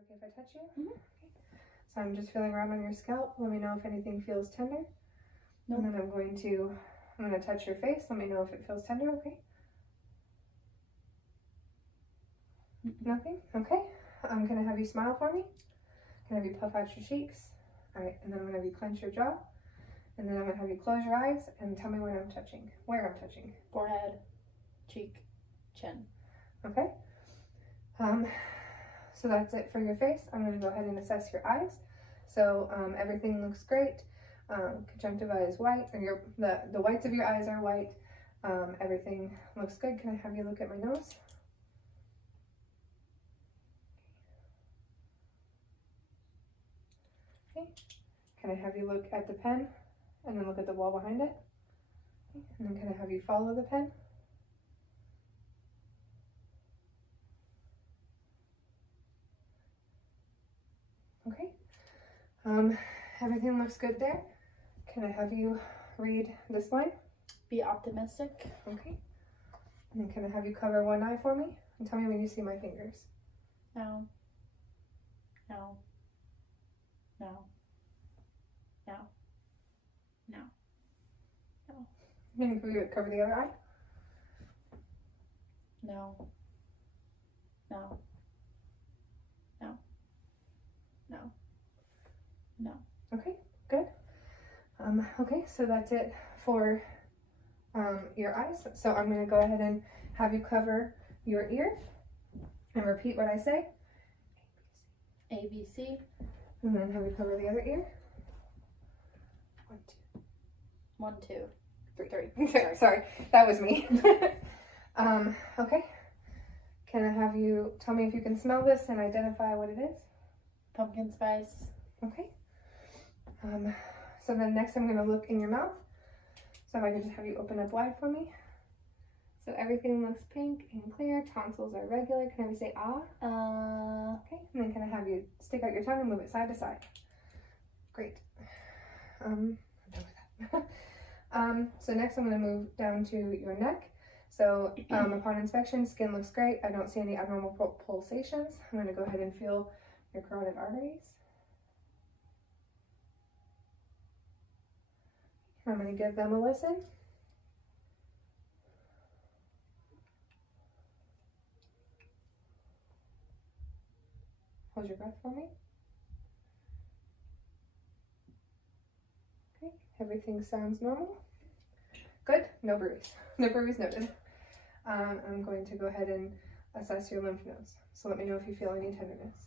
okay if I touch you? Mm-hmm. Okay. So I'm just feeling around on your scalp. Let me know if anything feels tender. Nope. And then I'm going to touch your face. Let me know if it feels tender, okay? Nothing? Okay. Can I have you smile for me? Can I have you puff out your cheeks? All right, and then I'm gonna have you clench your jaw. And then I'm gonna have you close your eyes and tell me where I'm touching. Forehead, cheek, chin. Okay. So that's it for your face. I'm gonna go ahead and assess your eyes. So everything looks great. Conjunctiva is white, or the whites of your eyes are white. Everything looks good. Can I have you look at my nose? Okay. Can I have you look at the pen and then look at the wall behind it? Okay. And then can I have you follow the pen? Okay. Everything looks good there. Can I have you read this line? Be optimistic. Okay. And then can I have you cover one eye for me? And tell me when you see my fingers. No. No. No. No. No. No. And can we cover the other eye? No. No. No. No. No. Okay, good. Okay, so that's it for your eyes. So I'm going to go ahead and have you cover your ear and repeat what I say. A, B, C. And then have you cover the other ear. 1, 2, 3. Sorry, that was me. Okay. Can I have you tell me if you can smell this and identify what it is? Pumpkin spice. Okay. So then next I'm going to look in your mouth. So if I could just have you open up wide for me. So everything looks pink and clear. Tonsils are regular. Can I have you say ah? Okay. And then can I have you stick out your tongue and move it side to side? Great. I'm done with that. So next I'm going to move down to your neck. So upon inspection, skin looks great. I don't see any abnormal pulsations. I'm going to go ahead and feel your carotid arteries. I'm going to give them a listen. Hold your breath for me. Okay, everything sounds normal. Good, no bruise. No bruise noted. I'm going to go ahead and assess your lymph nodes. So let me know if you feel any tenderness.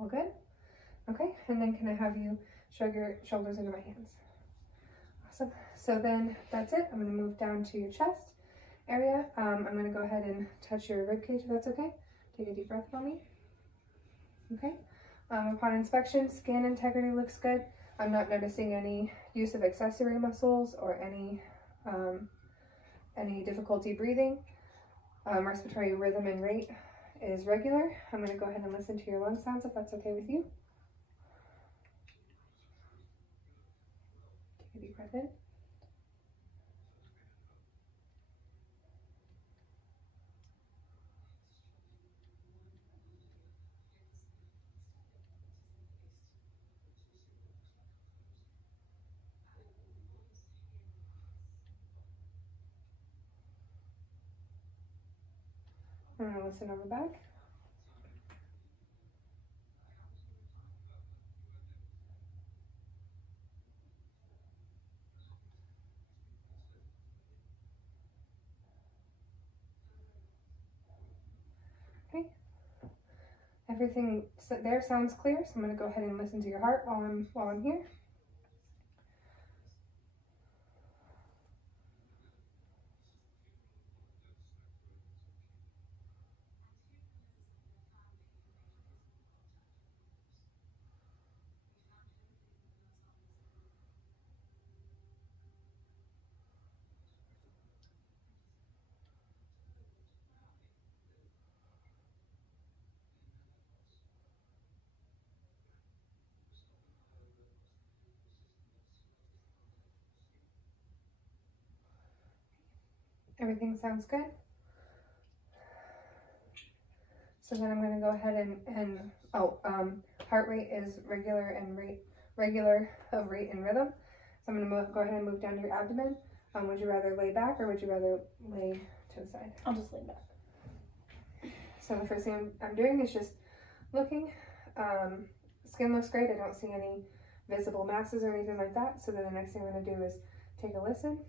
All good? Okay, and then can I have you shrug your shoulders into my hands? Awesome. So then that's it. I'm going to move down to your chest area. I'm going to go ahead and touch your rib cage if that's okay. Take a deep breath for me. Okay. Upon inspection, skin integrity looks good. I'm not noticing any use of accessory muscles or any difficulty breathing. Respiratory rhythm and rate is regular. I'm going to go ahead and listen to your lung sounds if that's okay with you. Take a deep breath in. I'm going to listen over back. Okay. Everything there sounds clear, so I'm going to go ahead and listen to your heart while I'm here. Everything sounds good. So then I'm going to go ahead and heart rate is regular of rate and rhythm. So I'm going to go ahead and move down to your abdomen. Would you rather lay back or would you rather lay to the side? I'll just lay back. So the first thing I'm doing is just looking. Skin looks great. I don't see any visible masses or anything like that. So then the next thing I'm going to do is take a listen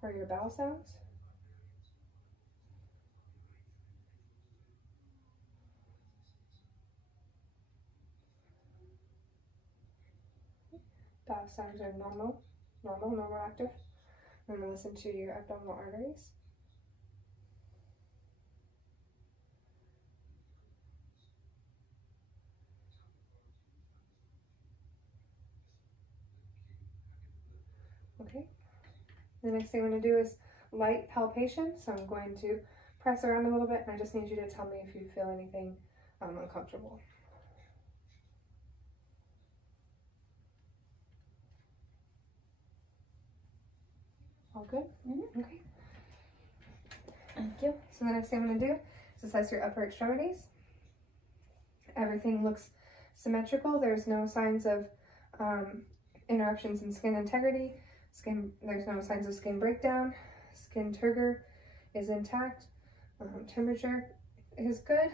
for your bowel sounds. Bowel sounds are normal active. I'm going to listen to your abdominal arteries. Okay. The next thing I'm going to do is light palpation. So I'm going to press around a little bit, and I just need you to tell me if you feel anything uncomfortable. All good? Mm-hmm. Okay. Thank you. So the next thing I'm going to do is assess your upper extremities. Everything looks symmetrical. There's no signs of interruptions in skin integrity. There's no signs of skin breakdown. Skin turgor is intact. Temperature is good.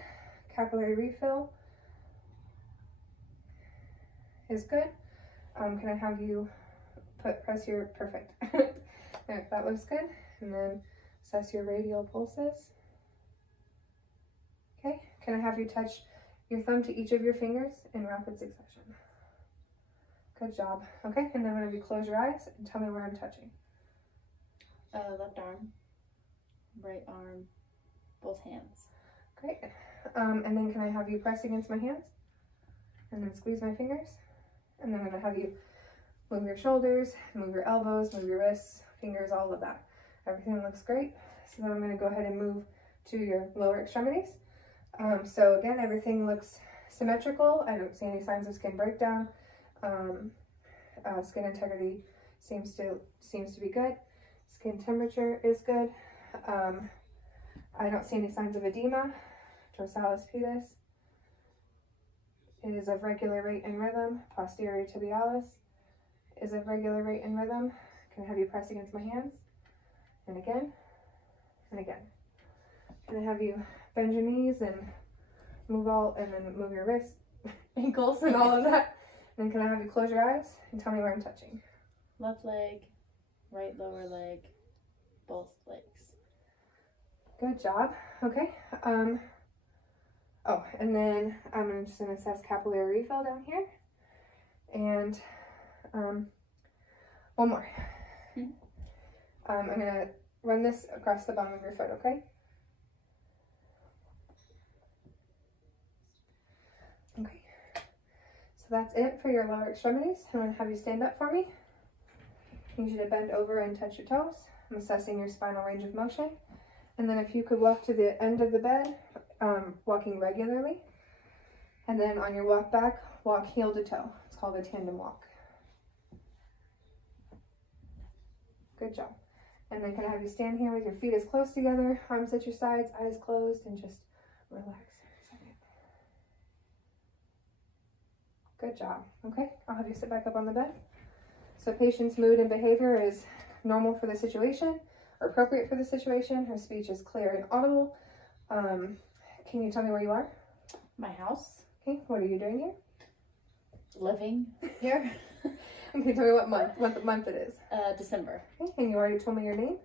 Capillary refill is good. Can I have you press your, perfect. There, that looks good. And then assess your radial pulses. Okay, can I have you touch your thumb to each of your fingers in rapid succession? Good job. Okay, and then I'm going to have you close your eyes and tell me where I'm touching. Left arm, right arm, both hands. Great. And then can I have you press against my hands? And then squeeze my fingers? And then I'm going to have you move your shoulders, move your elbows, move your wrists, fingers, all of that. Everything looks great. So then I'm going to go ahead and move to your lower extremities. So again, everything looks symmetrical. I don't see any signs of skin breakdown. Skin integrity seems to be good. Skin temperature is good. I don't see any signs of edema. Dorsalis pedis is of regular rate and rhythm. Posterior tibialis is of regular rate and rhythm. Can I have you press against my hands? And again, and again. Can I have you bend your knees and move your wrists, ankles, and all of that? And then can I have you close your eyes and tell me where I'm touching? Left leg, right lower leg, both legs. Good job. Okay. And then I'm just going to assess capillary refill down here. And one more. Mm-hmm. I'm going to run this across the bottom of your foot, okay? Okay. So that's it for your lower extremities. I'm going to have you stand up for me. I need you to bend over and touch your toes. I'm assessing your spinal range of motion. And then if you could walk to the end of the bed, walking regularly. And then on your walk back, walk heel to toe. It's called a tandem walk. Good job. And then can I have you stand here with your feet as close together, arms at your sides, eyes closed, and just relax for a second. Good job. Okay, I'll have you sit back up on the bed. So patient's mood and behavior is normal for the situation, or appropriate for the situation. Her speech is clear and audible. Can you tell me where you are? My house. Okay, what are you doing here? Living here. Okay, tell me what month it is. December. Okay, and you already told me your name.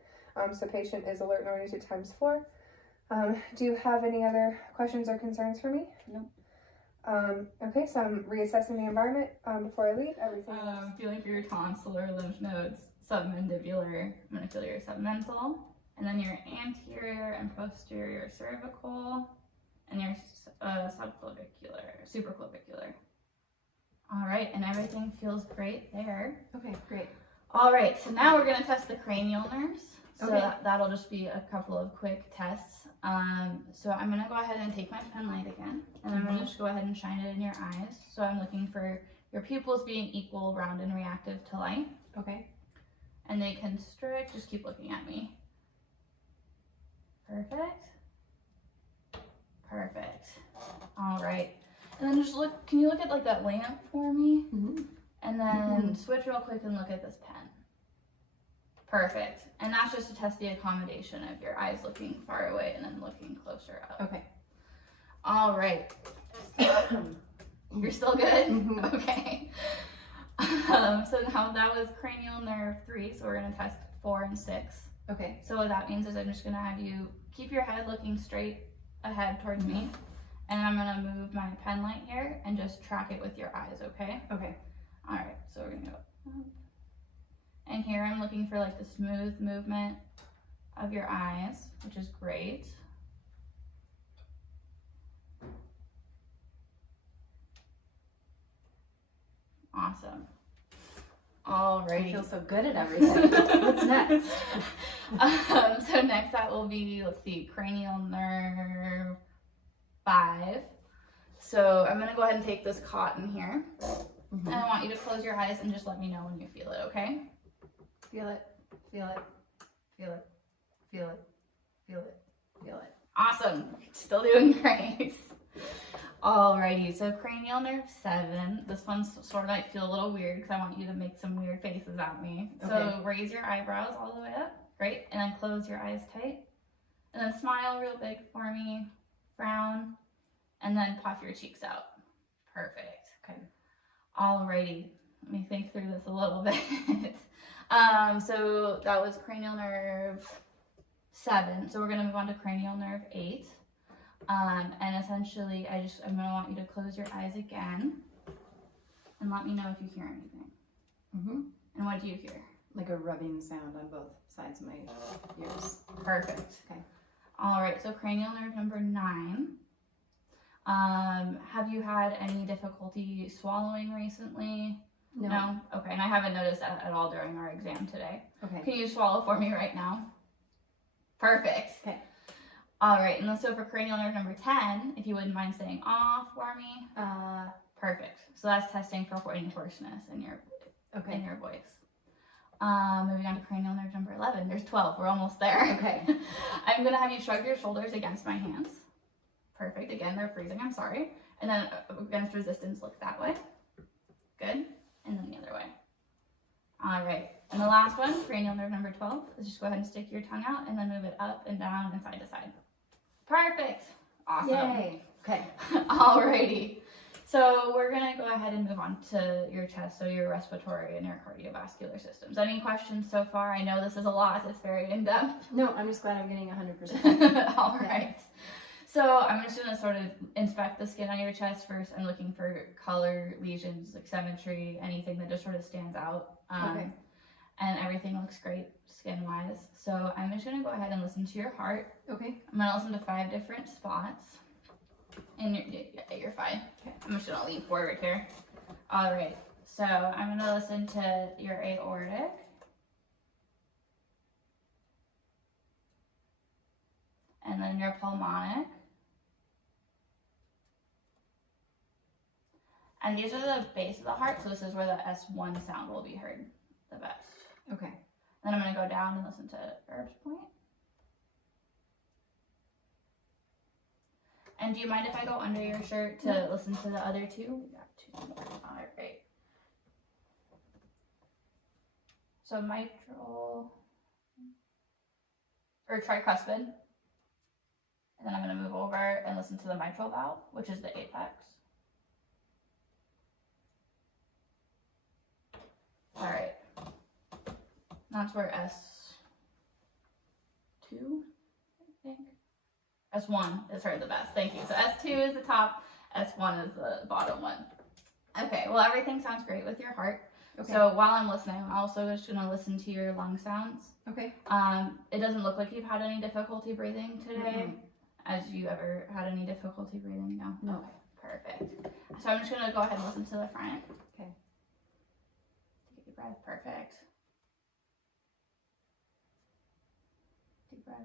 So patient is alert and oriented ×4. Do you have any other questions or concerns for me? No. Okay, so I'm reassessing the environment before I leave. Everything. Feeling for your tonsillar lymph nodes, submandibular, manicular, submental, and then your anterior and posterior cervical, and your subclavicular, supraclavicular. All right, and everything feels great there. Okay, great. All right, so now we're gonna test the cranial nerves. So Okay. that'll just be a couple of quick tests. So I'm gonna go ahead and take my pen light again, and I'm gonna just go ahead and shine it in your eyes. So I'm looking for your pupils being equal, round, and reactive to light. Okay. and they constrict. Just keep looking at me. Perfect. Perfect. All right. And then just look, can you look at like that lamp for me? Mm-hmm. And then switch real quick and look at this pen. Perfect. And that's just to test the accommodation of your eyes looking far away and then looking closer up. Okay. All right. You're still good? Mm-hmm. Okay. So now that was cranial nerve 3, so we're gonna test 4 and 6. Okay. So what that means is I'm just gonna have you keep your head looking straight ahead towards me, and I'm gonna move my pen light here and just track it with your eyes, okay? Okay. All right, so we're gonna go up. And here I'm looking for like the smooth movement of your eyes, which is great. Awesome. Alrighty. I feel so good at everything. What's next? So next that will be, let's see, cranial nerve 5. So I'm gonna go ahead and take this cotton here. Mm-hmm. And I want you to close your eyes and just let me know when you feel it, okay? Feel it. Feel it. Feel it. Feel it. Feel it. Feel it. Awesome. Still doing great. Alrighty, so cranial nerve 7. This one sort of might feel a little weird because I want you to make some weird faces at me. Okay. So raise your eyebrows all the way up. Great. And then close your eyes tight. And then smile real big for me. Frown. And then puff your cheeks out. Perfect. Okay. Alrighty. Let me think through this a little bit. So that was cranial nerve 7. So we're going to move on to cranial nerve 8. And essentially, I'm going to want you to close your eyes again and let me know if you hear anything. Mm-hmm. And what do you hear? Like a rubbing sound on both sides of my ears. Perfect. Okay. All right, so cranial nerve number 9. Have you had any difficulty swallowing recently? No? Okay, and I haven't noticed that at all during our exam today. Okay. Can you swallow for me right now? Perfect. Okay. All right, and then so for cranial nerve number 10, if you wouldn't mind saying "ah" for me. Perfect. So that's testing for any hoarseness in your voice. Moving on to cranial nerve number 11. There's 12. We're almost there. Okay. I'm gonna have you shrug your shoulders against my hands. Perfect. Again, they're freezing. I'm sorry. And then against resistance, look that way. Good. And then the other way. All right. And the last one, cranial nerve number 12, is just go ahead and stick your tongue out and then move it up and down and side to side. Perfect. Awesome. Yay. Okay. Alrighty. So we're going to go ahead and move on to your chest, so your respiratory and your cardiovascular systems. Any questions so far? I know this is a lot. It's very in-depth. No, I'm just glad I'm getting 100%. All right. So I'm just going to sort of inspect the skin on your chest first. I'm looking for color, lesions, like symmetry, anything that just sort of stands out. Okay. And everything looks great skin-wise. So I'm just going to go ahead and listen to your heart. Okay. I'm going to listen to 5 different spots. And you're fine. Okay. I'm just going to lean forward here. All right. So I'm going to listen to your aortic. And then your pulmonic. And these are the base of the heart, so this is where the S1 sound will be heard the best. Okay. Then I'm going to go down and listen to Herb's point. And do you mind if I go under your shirt to listen to the other 2? We got 2 more. All right. So mitral, or tricuspid. And then I'm going to move over and listen to the mitral valve, which is the apex. All right. That's where S2, I think. S1 is heard the best. Thank you. So S2 is the top, S1 is the bottom one. Okay, well, everything sounds great with your heart. Okay. So while I'm listening, I'm also just going to listen to your lung sounds. Okay. It doesn't look like you've had any difficulty breathing today. Mm-hmm. Has you ever had any difficulty breathing? No? No. Okay, perfect. So I'm just going to go ahead and listen to the front. Okay. Take a deep breath. Perfect. Deep breath.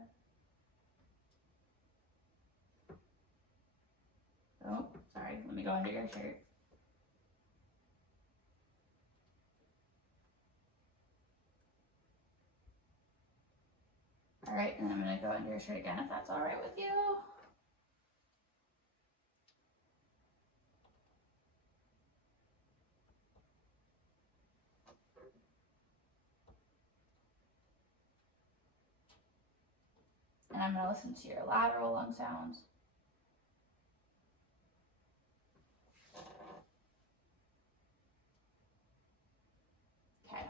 Oh, sorry. Let me go under your shirt. All right, and I'm gonna go under your shirt again if that's all right with you. And I'm gonna listen to your lateral lung sounds. Okay.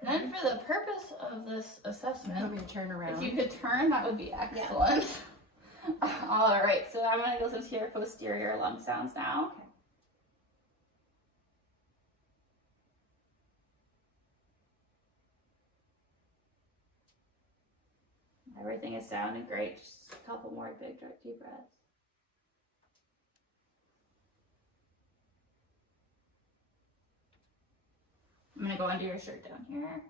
And then for the purpose of this assessment, Want me to turn around? if you could turn, that would be excellent. All right, so I'm going to listen to your posterior lung sounds now. Okay. Everything is sounding great. Just a couple more big, deep breaths. I'm going to go under your shirt down here.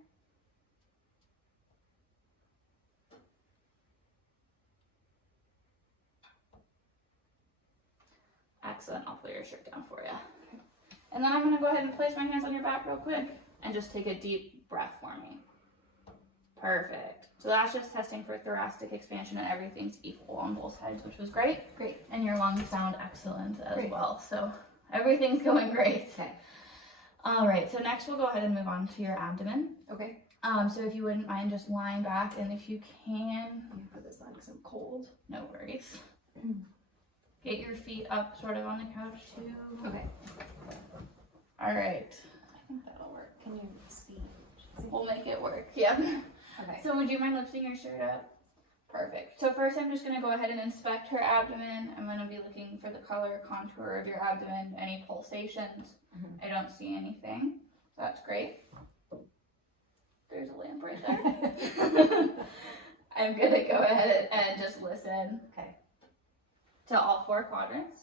Excellent. I'll put your shirt down for you. And then I'm going to go ahead and place my hands on your back real quick and just take a deep breath for me. Perfect. So that's just testing for thoracic expansion, and everything's equal on both sides, which was great. Great. And your lungs sound excellent as Great. well. So everything's going great. Okay. All right. So next we'll go ahead and move on to your abdomen. Okay. So if you wouldn't mind just lying back, and if you can, Let me put this on because I'm cold. no worries. Get your feet up sort of on the couch too. Okay. All right. I think that'll work. Can you see? We'll make it work. Yep. Okay. So would you mind lifting your shirt up? Perfect. So first I'm just going to go ahead and inspect her abdomen. I'm going to be looking for the color contour of your abdomen, any pulsations. I don't see anything. So that's great. There's a lamp right there. I'm going to go ahead and just listen. Okay. To all four quadrants.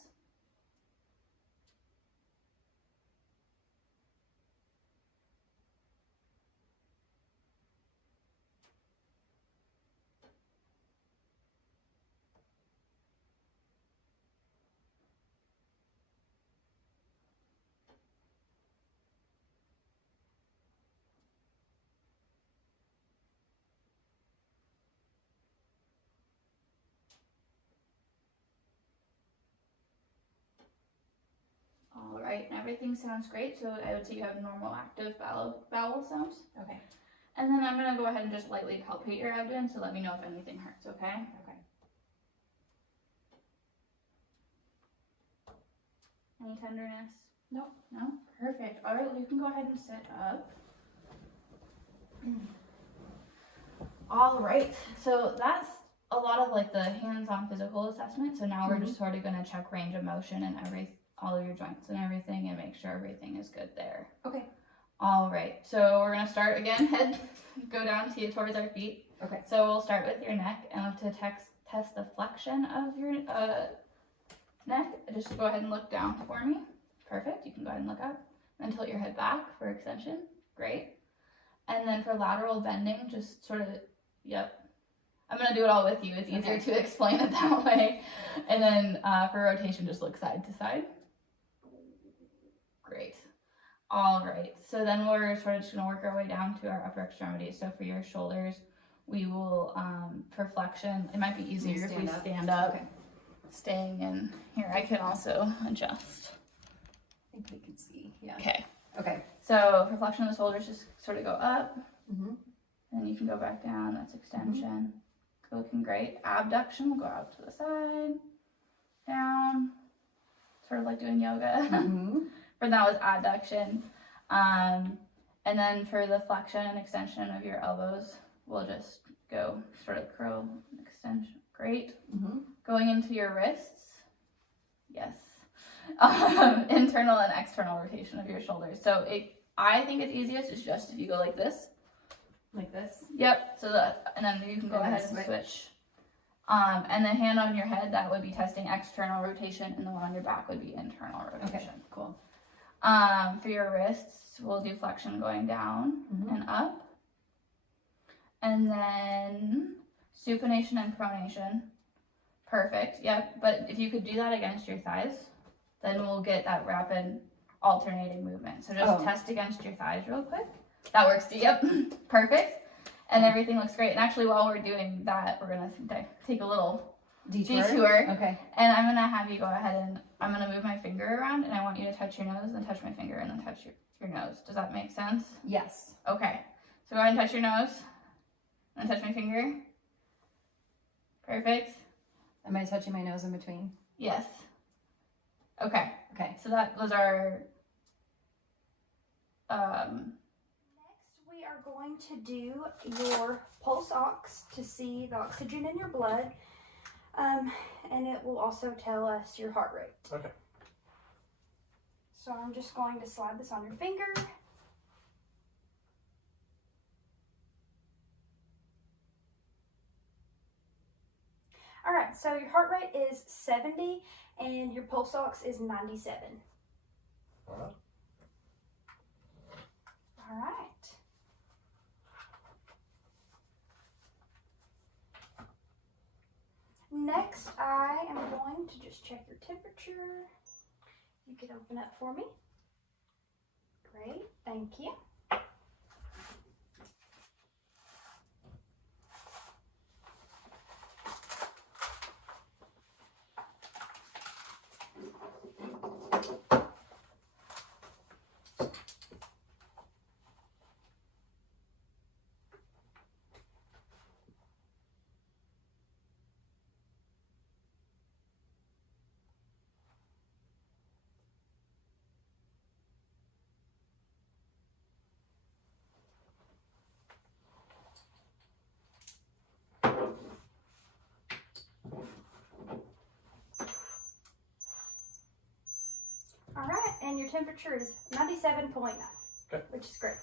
All right, and everything sounds great. So I would say you have normal active bowel sounds. Okay. And then I'm gonna go ahead and just lightly palpate your abdomen. So let me know if anything hurts, okay? Okay. Any tenderness? No. No? Perfect. All right, well, you can go ahead and sit up. All right, so that's a lot of like the hands-on physical assessment. So now we're just sort of gonna check range of motion and all of your joints and everything and make sure everything is good there. Okay. All right, so we're gonna start again, head, go down to towards our feet. Okay. So we'll start with your neck, and we'll have to test the flexion of your neck. Just go ahead and look down for me. Perfect, you can go ahead and look up. And tilt your head back for extension, great. And then for lateral bending, just sort of, yep. I'm gonna do it all with you, it's easier to explain it that way. And then for rotation, just look side to side. Great. All right, so then we're sort of just gonna work our way down to our upper extremities. So for your shoulders, we will, for flexion, it might be easier if we stand up. Okay. Staying in here, I can also adjust. I think we can see. Yeah. Okay, Okay. so for flexion of the shoulders, just sort of go up, Mm-hmm. and then you can go back down, that's extension. Looking great. Abduction, we'll go out to the side, down, sort of like doing yoga. Mm-hmm. For that was adduction. And then for the flexion and extension of your elbows, we'll just go sort of curl, extension. Great. Mm-hmm. Going into your wrists. Yes. Internal and external rotation of your shoulders. So I think it's easiest is just if you go like this. Like this. Yep. So that, and then you can go And then ahead and switch. switch. And the hand on your head, that would be testing external rotation, and the one on your back would be internal rotation. Okay. Cool. For your wrists, we'll do flexion going down and up. And then supination and pronation. Perfect. Yep. But if you could do that against your thighs, then we'll get that rapid alternating movement. So just test against your thighs real quick. That works. Yep. Perfect. and everything looks great. And actually, while we're doing that, we're gonna take a little Detour. Okay. And I'm gonna have you go ahead and I'm gonna move my finger around, and I want you to touch your nose, and touch my finger, and then touch your nose. Does that make sense? Yes. Okay. So go ahead and touch your nose, and touch my finger. Perfect. Am I touching my nose in between? Yes. Okay. Okay. So those are. Next, we are going to do your pulse ox to see the oxygen in your blood, and it will also tell us your heart rate. Okay. So I'm just going to slide this on your finger. All right, so your heart rate is 70 and your pulse ox is 97. All right. All right. Next, I am going to just check your temperature. You can open up for me. Great, thank you. All right, and your temperature is 97.9, Okay. which is great.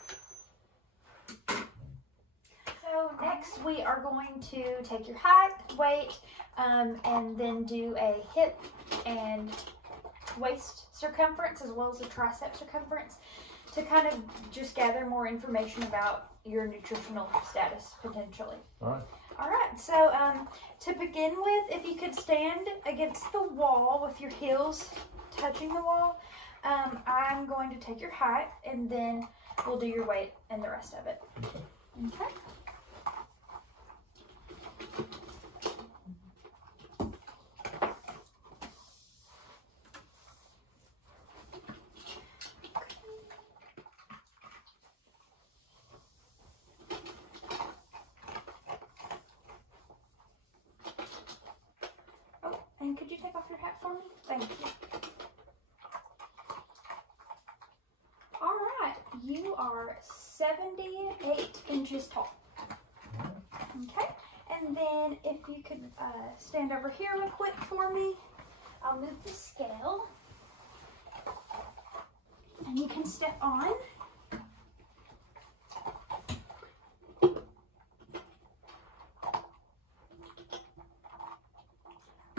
So next we are going to take your height, weight, and then do a hip and waist circumference as well as a tricep circumference to kind of just gather more information about your nutritional status potentially. All right. All right, so to begin with, if you could stand against the wall with your heels touching the wall, I'm going to take your height and then we'll do your weight and the rest of it. Okay. Oh, and could you take off your hat for me? Thank you. All right, you are 78 inches tall. Okay, and then if you could stand over here real quick for me, I'll move the scale. And you can step on.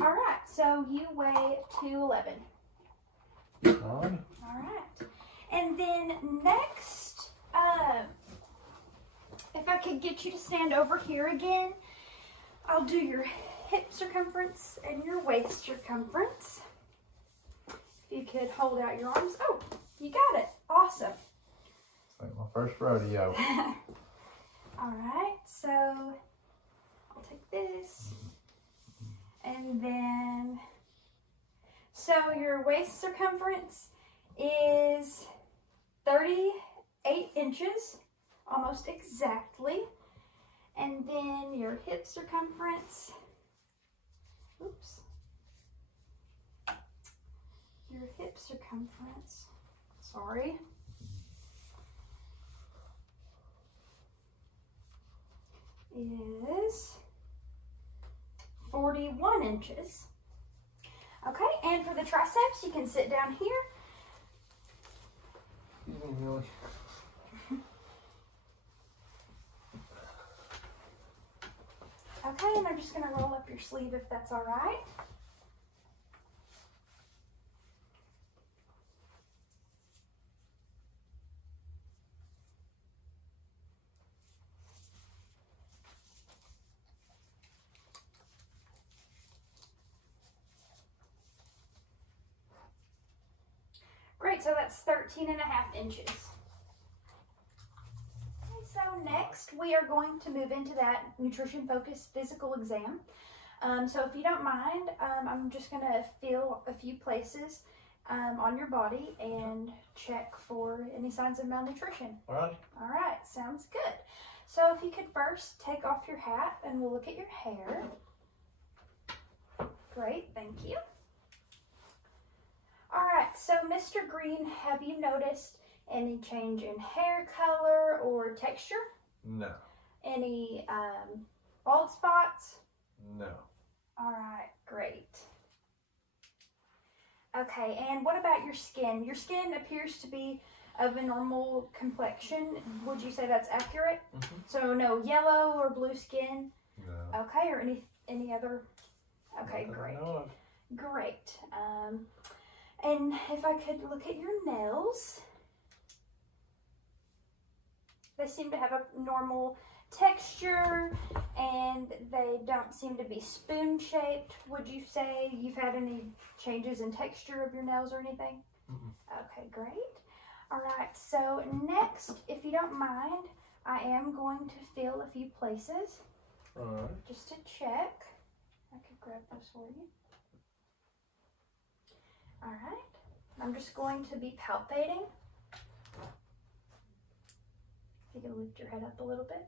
All right, so you weigh 211. All right. All right. And then next, if I could get you to stand over here again, I'll do your hip circumference and your waist circumference. If you could hold out your arms. Oh, you got it. Awesome. It's like my first rodeo. All right, so I'll take this. And then, so your waist circumference is 38 inches, almost exactly. And then your hip circumference, oops, your hip circumference, sorry, is 41 inches. Okay, and for the triceps, you can sit down here. Really? Okay, and I'm just gonna roll up your sleeve if that's all right. Great, so that's 13 and a half inches. Okay, so next we are going to move into that nutrition-focused physical exam. So if you don't mind, I'm just going to feel a few places on your body and check for any signs of malnutrition. All right. All right, sounds good. So if you could first take off your hat and we'll look at your hair. Great, thank you. All right, so Mr. Green, have you noticed any change in hair color or texture? No. Any bald spots? No. All right, great. Okay, and what about your skin? Your skin appears to be of a normal complexion. Would you say that's accurate? Mm-hmm. So no yellow or blue skin? No. Okay, or any other? Okay, Nothing great. I know of. Great. And if I could look at your nails, they seem to have a normal texture and they don't seem to be spoon shaped. Would you say you've had any changes in texture of your nails or anything? Mm-mm. Okay, great. All right, so next, if you don't mind, I am going to feel a few places All right. just to check. I could grab those for you. All right, I'm just going to be palpating. If you can lift your head up a little bit.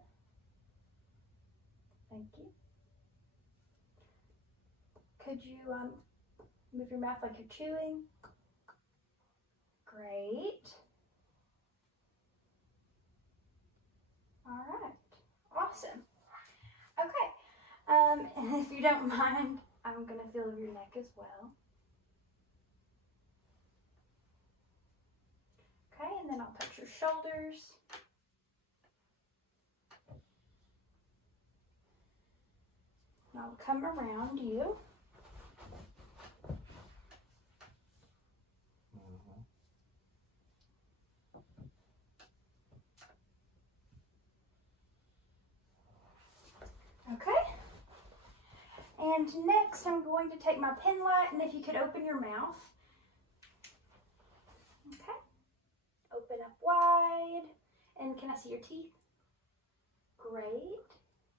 Thank you. Could you move your mouth like you're chewing? Great. All right, awesome. Okay, and if you don't mind, I'm gonna feel your neck as well. Okay, and then I'll touch your shoulders. And I'll come around you. Mm-hmm. Okay. And next I'm going to take my pen light, and if you could open your mouth. Okay. Open up wide. And can I see your teeth? Great.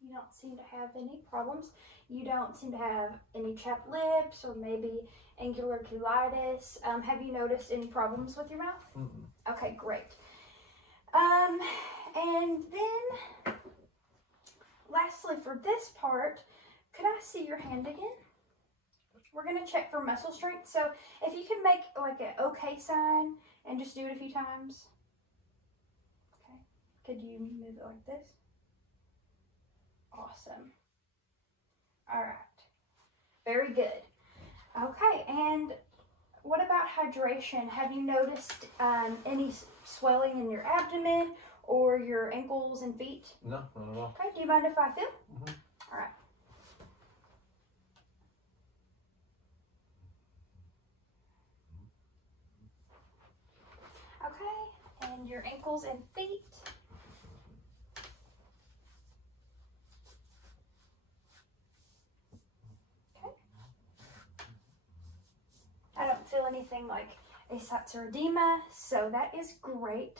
You don't seem to have any problems. You don't seem to have any chapped lips or maybe angular cheilitis. Have you noticed any problems with your mouth? Mm-mm. Okay, great. And then lastly for this part, could I see your hand again? We're gonna check for muscle strength. So if you could make like an okay sign and just do it a few times. Okay, could you move it like this? Awesome. All right, very good. Okay, and what about hydration? Have you noticed any swelling in your abdomen or your ankles and feet? No, not at all. Okay, do you mind if I feel? Mm-hmm. All right. Okay, and your ankles and feet. Okay. I don't feel anything like ascites or edema, so that is great.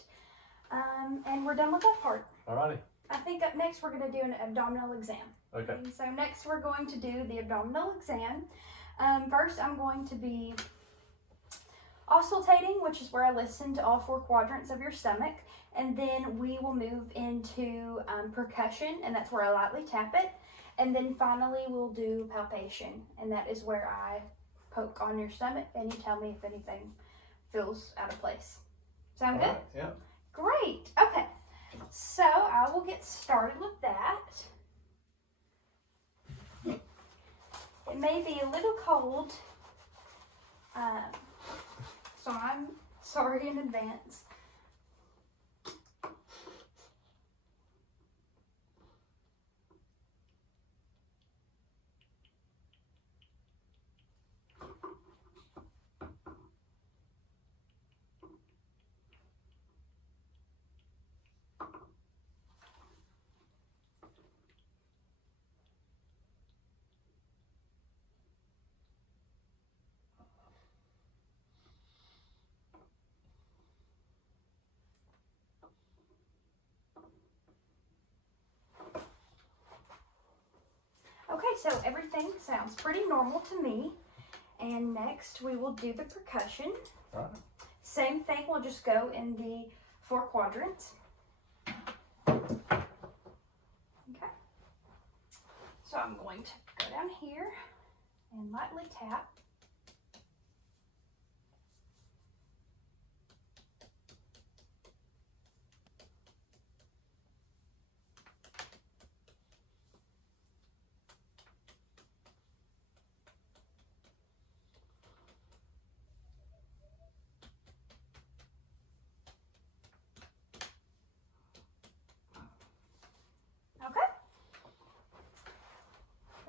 And we're done with that part. Alrighty. I think up next we're going to do an abdominal exam. Okay. And so next we're going to do the abdominal exam. First I'm going to be auscultating, which is where I listen to all four quadrants of your stomach. And then we will move into percussion, and that's where I lightly tap it. And then finally we'll do palpation, and that is where I poke on your stomach and you tell me if anything feels out of place. Sound good? Alright, yeah. Great. Okay. So I will get started with that. It may be a little cold, so I'm sorry in advance. so everything sounds pretty normal to me. And next we will do the percussion. All right. Same thing, we'll just go in the 4 quadrants. Okay. So I'm going to go down here and lightly tap.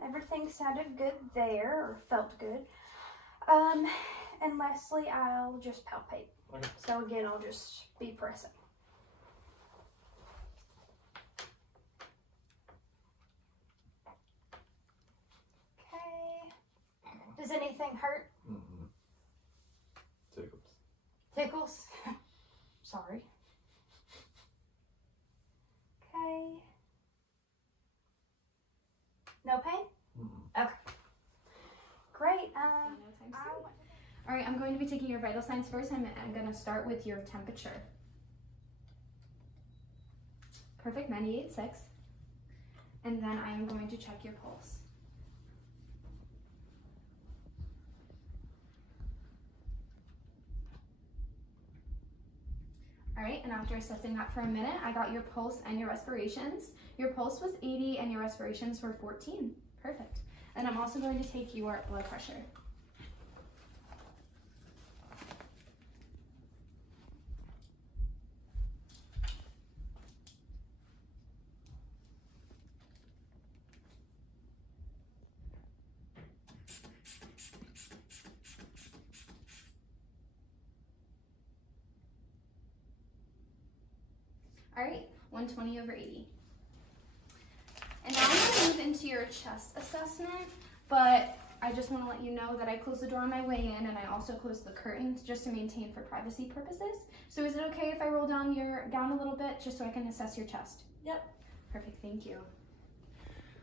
Everything sounded good there, or felt good. And lastly, I'll just palpate. Okay. So again, I'll just be pressing. Okay. Does anything hurt? Mm-mm. Tickles. Tickles? Sorry. Okay. No pain? Mm-mm. Okay. Great. All right, I'm going to be taking your vital signs first. I'm going to start with your temperature. Perfect, 98.6. And then I'm going to check your pulse. All right, and after assessing that for a minute, I got your pulse and your respirations. Your pulse was 80 and your respirations were 14. Perfect. And I'm also going to take your blood pressure. All right, 120/80. And now I'm going to move into your chest assessment, but I just want to let you know that I closed the door on my way in and I also closed the curtains just to maintain for privacy purposes. So is it okay if I roll down your gown a little bit just so I can assess your chest? Yep. Perfect, thank you.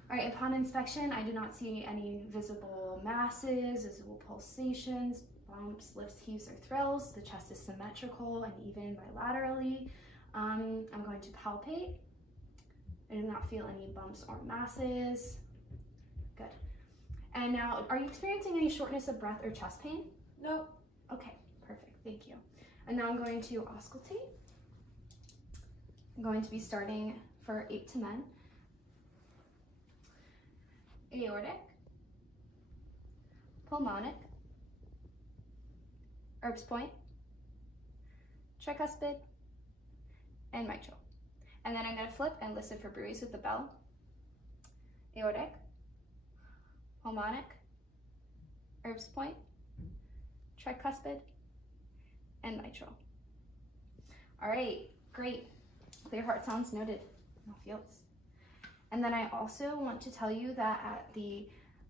All right, upon inspection, I do not see any visible masses, visible pulsations, bumps, lifts, heaves, or thrills. The chest is symmetrical and even bilaterally. I'm going to palpate. I do not feel any bumps or masses. Good. And now, are you experiencing any shortness of breath or chest pain? Nope. Okay, perfect, thank you. And now I'm going to auscultate. I'm going to be starting for 8 to 9. Aortic, pulmonic, Erb's point, tricuspid, and mitral. And then I'm going to flip and listen for buoys with the bell. Aortic, pulmonic, Erb's point, tricuspid, and mitral. All right, great. Clear heart sounds noted. No fields. And then I also want to tell you that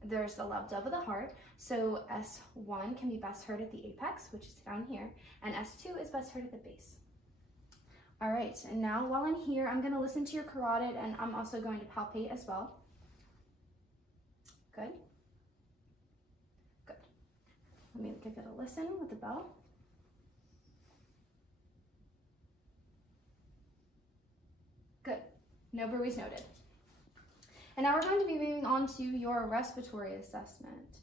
there's the left dove of the heart. So S1 can be best heard at the apex, which is down here, and S2 is best heard at the base. All right, and now while I'm here, I'm going to listen to your carotid, and I'm also going to palpate as well. Good. Good. Let me give it a listen with the bell. Good. No buoys noted. And now we're going to be moving on to your respiratory assessment.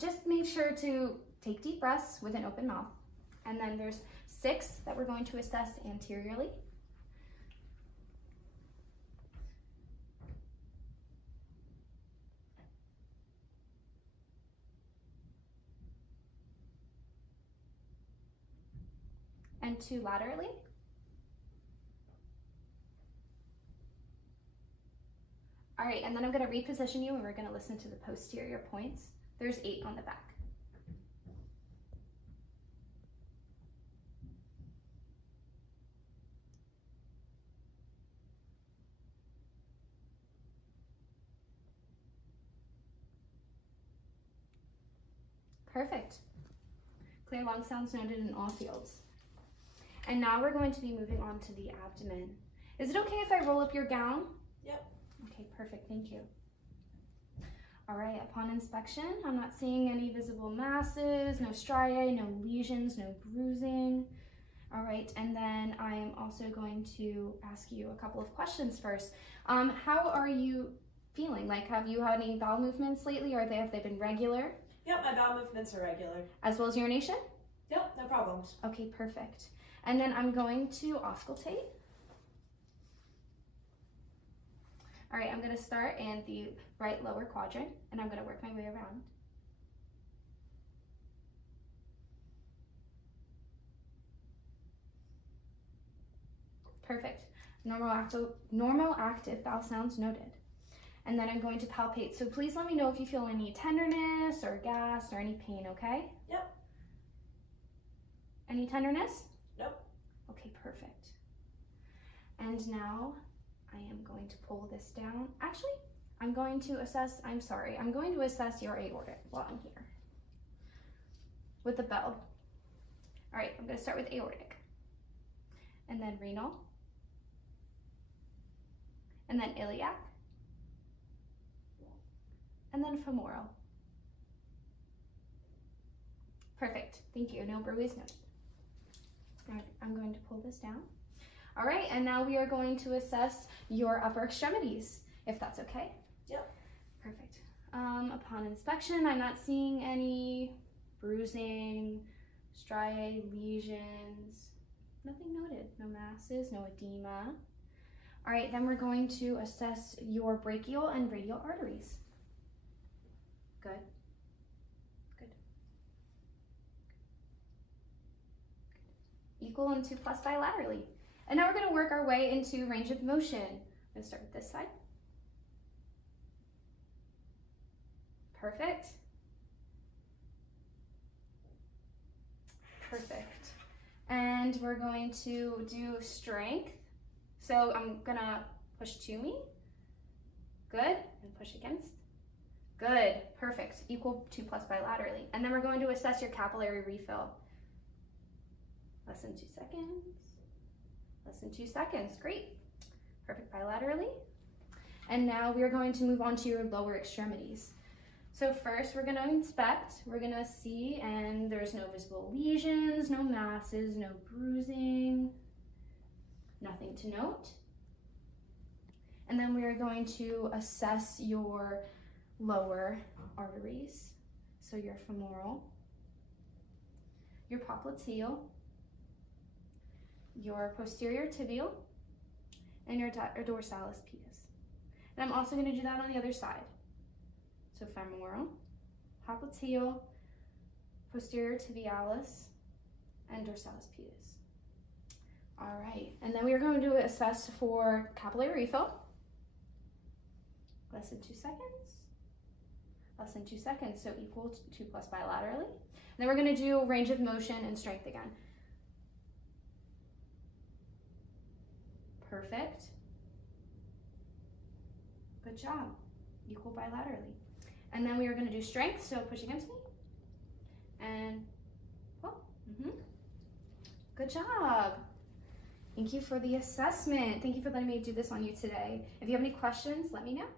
Just make sure to take deep breaths with an open mouth. And then there's 6 that we're going to assess anteriorly. And 2 laterally. All right, and then I'm going to reposition you and we're going to listen to the posterior points. There's 8 on the back. Perfect. Clear lung sounds noted in all fields. And now we're going to be moving on to the abdomen. Is it okay if I roll up your gown? Yep. Okay, perfect, thank you. All right, upon inspection, I'm not seeing any visible masses, no striae, no lesions, no bruising. All right, and then I am also going to ask you a couple of questions first. How are you feeling? Like, have you had any bowel movements lately, or have they been regular? Yep, my bowel movements are regular. As well as urination? Yep, no problems. Okay, perfect. And then I'm going to auscultate. All right, I'm gonna start in the right lower quadrant, and I'm gonna work my way around. Perfect. Normal active bowel sounds noted. And then I'm going to palpate. So please let me know if you feel any tenderness or gas or any pain, okay? Yep. Any tenderness? Nope. Okay, perfect. And now I am going to pull this down. Actually, I'm going to assess your aorta while I'm here with the bell. All right, I'm going to start with aortic, and then renal, and then iliac, and then femoral. Perfect, thank you. No bruise noted. All right, I'm going to pull this down. All right, and now we are going to assess your upper extremities, if that's okay. Yep. Perfect. Upon inspection, I'm not seeing any bruising, striae, lesions, nothing noted. No masses, no edema. All right, then we're going to assess your brachial and radial arteries. Good. Good. Equal and 2+ bilaterally. And now we're going to work our way into range of motion. I'm going to start with this side. Perfect. Perfect. And we're going to do strength. So I'm going to push to me. Good. And push against. Good. Perfect. Equal 2+ bilaterally. And then we're going to assess your capillary refill. Less than 2 seconds. Less than 2 seconds, great. Perfect bilaterally. And now we are going to move on to your lower extremities. So first we're gonna inspect, we're gonna see, and there's no visible lesions, no masses, no bruising, nothing to note. And then we are going to assess your lower arteries. So your femoral, your popliteal, your posterior tibial, and your dorsalis pedis. And I'm also going to do that on the other side. So femoral, popliteal, posterior tibialis, and dorsalis pedis. All right, and then we are going to assess for capillary refill. Less than 2 seconds. Less than 2 seconds, so equal to 2+ bilaterally. And then we're going to do range of motion and strength again. Perfect. Good job. Equal bilaterally. And then we are going to do strength, so push against me. And pull. Good job. Thank you for the assessment. Thank you for letting me do this on you today. If you have any questions, let me know.